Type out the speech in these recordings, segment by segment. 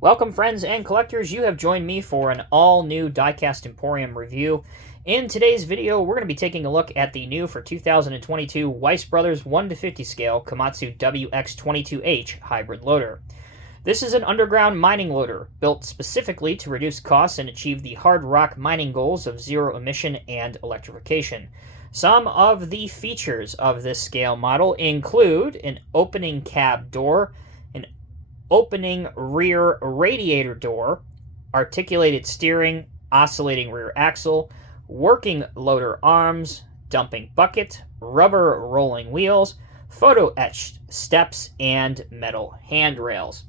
Welcome friends and collectors, you have joined me for an all-new Diecast Emporium review. In today's video, we're going to be taking a look at the new for 2022 Weiss Brothers 1:50 scale Komatsu WX22H hybrid loader. This is an underground mining loader, built specifically to reduce costs and achieve the hard rock mining goals of zero emission and electrification. Some of the features of this scale model include an opening cab door, an opening rear radiator door, articulated steering, oscillating rear axle, working loader arms, dumping bucket, rubber rolling wheels, photo-etched steps, and metal handrails.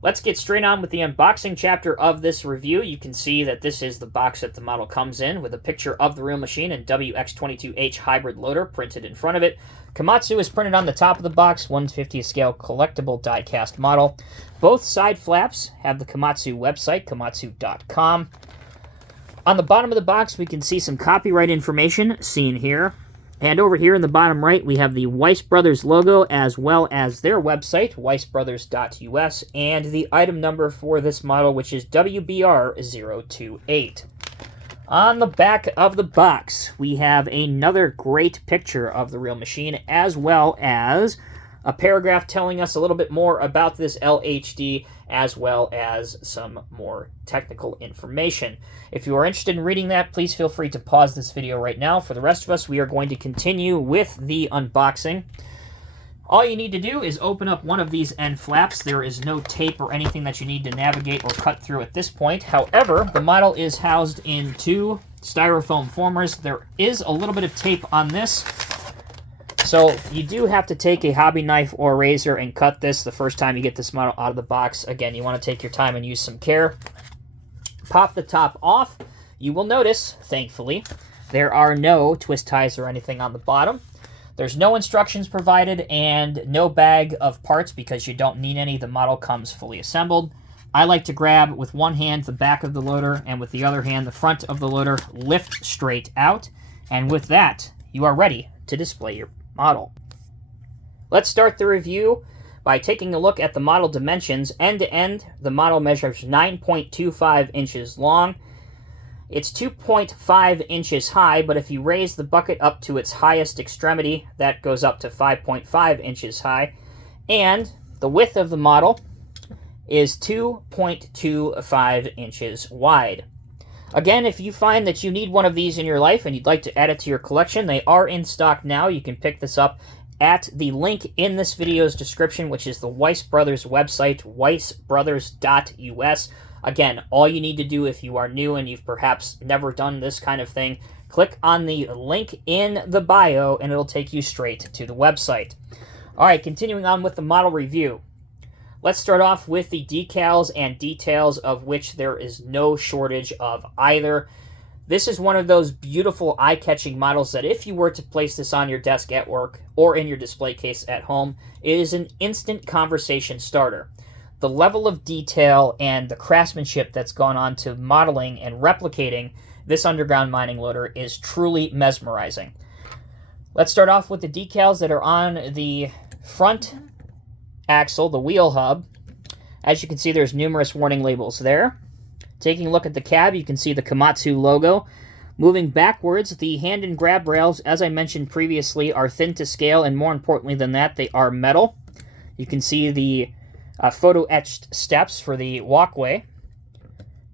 Let's get straight on with the unboxing chapter of this review. You can see that this is the box that the model comes in, with a picture of the real machine and WX22H hybrid loader printed in front of it. Komatsu is printed on the top of the box, 1/50th scale collectible die-cast model. Both side flaps have the Komatsu website, komatsu.com. On the bottom of the box, we can see some copyright information seen here. And over here in the bottom right, we have the Weiss Brothers logo, as well as their website, weissbrothers.us, and the item number for this model, which is WBR028. On the back of the box, we have another great picture of the real machine, as well as a paragraph telling us a little bit more about this LHD, as well as some more technical information. If you are interested in reading that, please feel free to pause this video right now. For the rest of us, we are going to continue with the unboxing. All you need to do is open up one of these end flaps. There is no tape or anything that you need to navigate or cut through at this point. However, the model is housed in two styrofoam formers. There is a little bit of tape on this, so you do have to take a hobby knife or razor and cut this the first time you get this model out of the box. Again, you want to take your time and use some care. Pop the top off. You will notice, thankfully, there are no twist ties or anything on the bottom. There's no instructions provided and no bag of parts because you don't need any. The model comes fully assembled. I like to grab with one hand the back of the loader and with the other hand the front of the loader, lift straight out, and with that, you are ready to display your model. Let's start the review by taking a look at the model dimensions. End to end, the model measures 9.25 inches long. It's 2.5 inches high, but if you raise the bucket up to its highest extremity, that goes up to 5.5 inches high. And the width of the model is 2.25 inches wide. Again, if you find that you need one of these in your life and you'd like to add it to your collection, they are in stock now. You can pick this up at the link in this video's description, which is the Weiss Brothers website, weissbrothers.us. Again, all you need to do if you are new and you've perhaps never done this kind of thing, click on the link in the bio and it'll take you straight to the website. All right, continuing on with the model review. Let's start off with the decals and details, of which there is no shortage of either. This is one of those beautiful eye-catching models that if you were to place this on your desk at work or in your display case at home, it is an instant conversation starter. The level of detail and the craftsmanship that's gone on to modeling and replicating this underground mining loader is truly mesmerizing. Let's start off with the decals that are on the front axle, the wheel hub. As you can see, there's numerous warning labels there. Taking a look at the cab, you can see the Komatsu logo. Moving backwards, the hand and grab rails, as I mentioned previously, are thin to scale, and more importantly than that, they are metal. You can see the photo-etched steps for the walkway.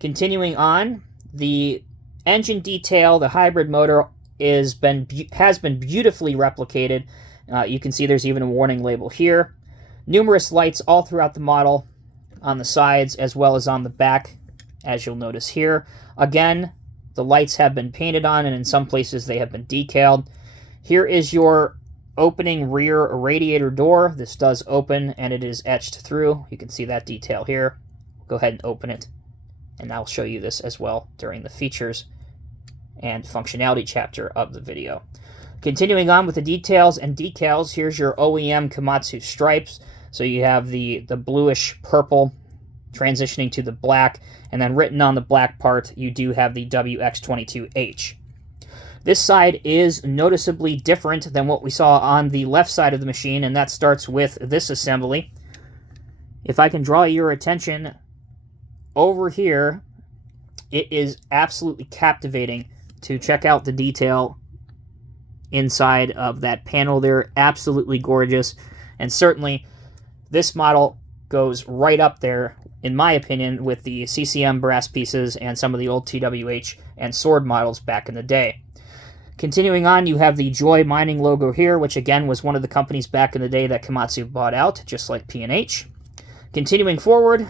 Continuing on, the engine detail, the hybrid motor, has been beautifully replicated. You can see there's even a warning label here. Numerous lights all throughout the model, on the sides as well as on the back, as you'll notice here. Again, the lights have been painted on, and in some places they have been decaled. Here is your opening rear radiator door. This does open, and it is etched through. You can see that detail here. Go ahead and open it, and I'll show you this as well during the features and functionality chapter of the video. Continuing on with the details and decals, here's your OEM Komatsu stripes. So you have the bluish purple transitioning to the black, and then written on the black part, you do have the WX22H. This side is noticeably different than what we saw on the left side of the machine, and that starts with this assembly. If I can draw your attention over here, it is absolutely captivating to check out the detail inside of that panel there. Absolutely gorgeous. And certainly this model goes right up there, in my opinion, with the CCM brass pieces and some of the old TWH and sword models back in the day. Continuing on, you have the Joy Mining logo here, which again was one of the companies back in the day that Komatsu bought out, just like P&H. Continuing forward,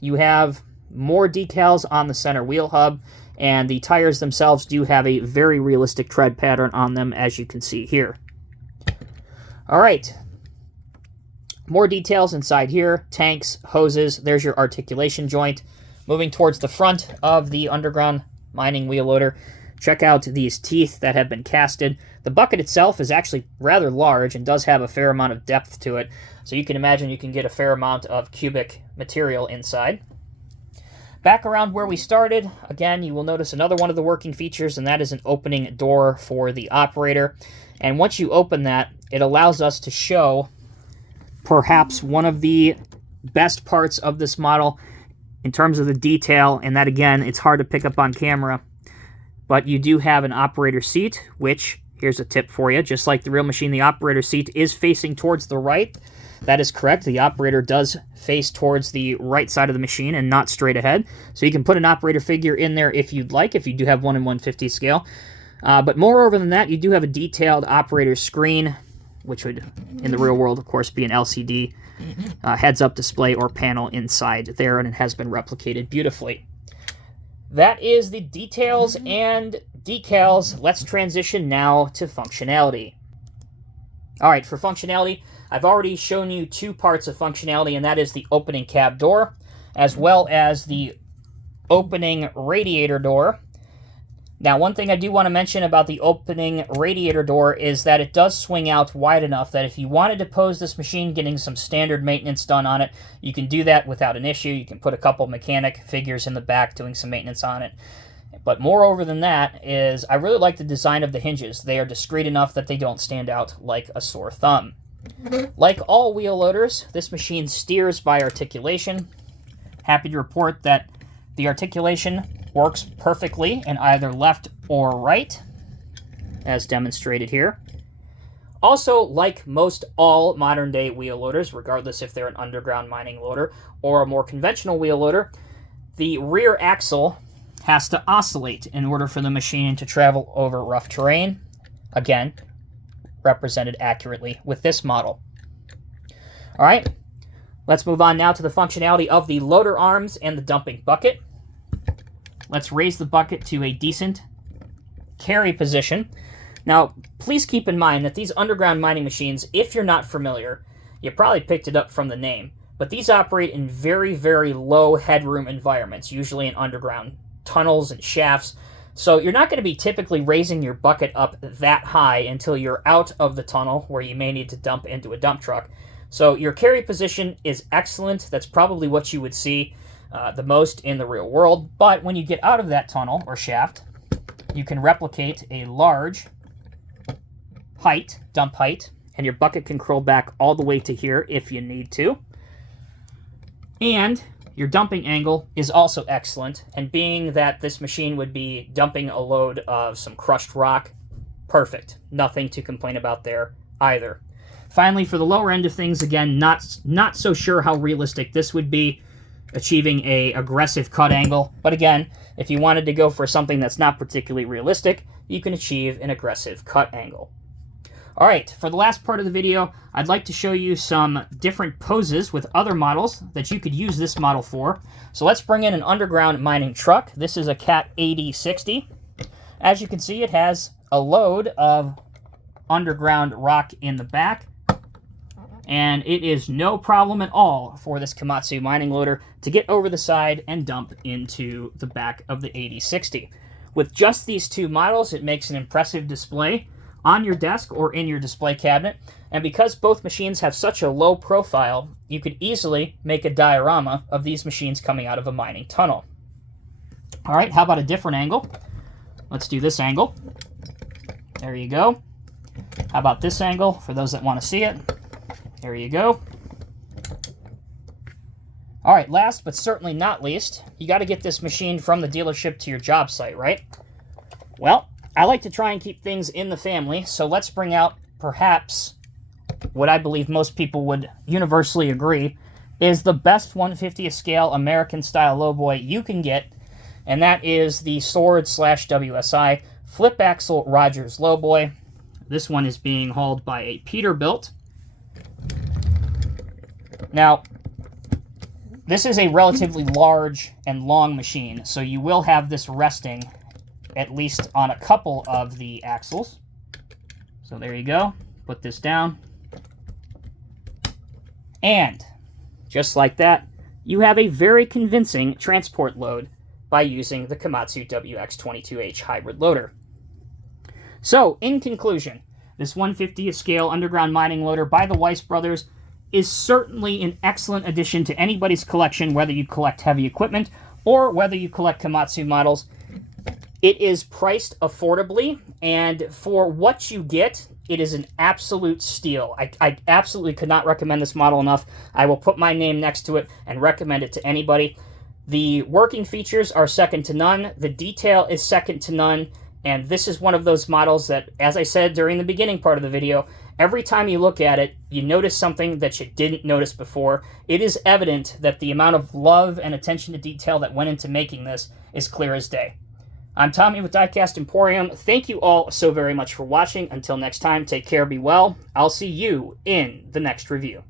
you have more decals on the center wheel hub, and the tires themselves do have a very realistic tread pattern on them, as you can see here. All right, more details inside here, tanks, hoses, there's your articulation joint. Moving towards the front of the underground mining wheel loader, check out these teeth that have been casted. The bucket itself is actually rather large and does have a fair amount of depth to it, so you can imagine you can get a fair amount of cubic material inside. Back around where we started, again, you will notice another one of the working features, and that is an opening door for the operator. And once you open that, it allows us to show perhaps one of the best parts of this model in terms of the detail, and that, again, it's hard to pick up on camera. But you do have an operator seat, which, here's a tip for you, just like the real machine, the operator seat is facing towards the right. That is correct. The operator does face towards the right side of the machine and not straight ahead. So you can put an operator figure in there if you'd like, if you do have 1 in 150 scale. But moreover than that, you do have a detailed operator screen, which would, in the real world, of course, be an LCD heads-up display or panel inside there, and it has been replicated beautifully. That is the details and decals. Let's transition now to functionality. All right, for functionality, I've already shown you 2 parts of functionality, and that is the opening cab door, as well as the opening radiator door. Now, one thing I do want to mention about the opening radiator door is that it does swing out wide enough that if you wanted to pose this machine getting some standard maintenance done on it, you can do that without an issue. You can put a couple mechanic figures in the back doing some maintenance on it. But moreover than that is I really like the design of the hinges. They are discreet enough that they don't stand out like a sore thumb. Like all wheel loaders, this machine steers by articulation. Happy to report that the articulation works perfectly in either left or right, as demonstrated here. Also, like most all modern-day wheel loaders, regardless if they're an underground mining loader or a more conventional wheel loader, the rear axle has to oscillate in order for the machine to travel over rough terrain. Again, represented accurately with this model. All right, let's move on now to the functionality of the loader arms and the dumping bucket. Let's raise the bucket to a decent carry position. Now, please keep in mind that these underground mining machines, if you're not familiar, you probably picked it up from the name, but these operate in very, very low headroom environments, usually in underground tunnels and shafts. So you're not going to be typically raising your bucket up that high until you're out of the tunnel where you may need to dump into a dump truck. So your carry position is excellent. That's probably what you would see the most in the real world. But when you get out of that tunnel or shaft, you can replicate a large height, dump height, and your bucket can curl back all the way to here if you need to. And your dumping angle is also excellent, and being that this machine would be dumping a load of some crushed rock, perfect. Nothing to complain about there either. Finally, for the lower end of things, again, not so sure how realistic this would be, achieving a aggressive cut angle. But again, if you wanted to go for something that's not particularly realistic, you can achieve an aggressive cut angle. All right, for the last part of the video, I'd like to show you some different poses with other models that you could use this model for. So let's bring in an underground mining truck. This is a Cat 8060. As you can see, it has a load of underground rock in the back, and it is no problem at all for this Komatsu mining loader to get over the side and dump into the back of the 8060. With just these 2 models, it makes an impressive display on your desk or in your display cabinet, and because both machines have such a low profile, you could easily make a diorama of these machines coming out of a mining tunnel. All right, how about a different angle? Let's do this angle. There you go. How about this angle for those that want to see it? There you go. All right, last but certainly not least, you got to get this machine from the dealership to your job site, right? Well, I like to try and keep things in the family, so let's bring out perhaps what I believe most people would universally agree is the best 1/50th scale American-style lowboy you can get, and that is the Sword/WSI Flip Axle Rogers lowboy. This one is being hauled by a Peterbilt. Now, this is a relatively large and long machine, so you will have this resting at least on a couple of the axles. So there you go. Put this down. And just like that, you have a very convincing transport load by using the Komatsu WX22H hybrid loader. So, in conclusion, this 1/50th scale underground mining loader by the Weiss Brothers is certainly an excellent addition to anybody's collection, whether you collect heavy equipment or whether you collect Komatsu models. It is priced affordably, and for what you get, it is an absolute steal. I absolutely could not recommend this model enough. I will put my name next to it and recommend it to anybody. The working features are second to none. The detail is second to none. And this is one of those models that, as I said during the beginning part of the video, every time you look at it, you notice something that you didn't notice before. It is evident that the amount of love and attention to detail that went into making this is clear as day. I'm Tommy with Diecast Emporium. Thank you all so very much for watching. Until next time, take care, be well. I'll see you in the next review.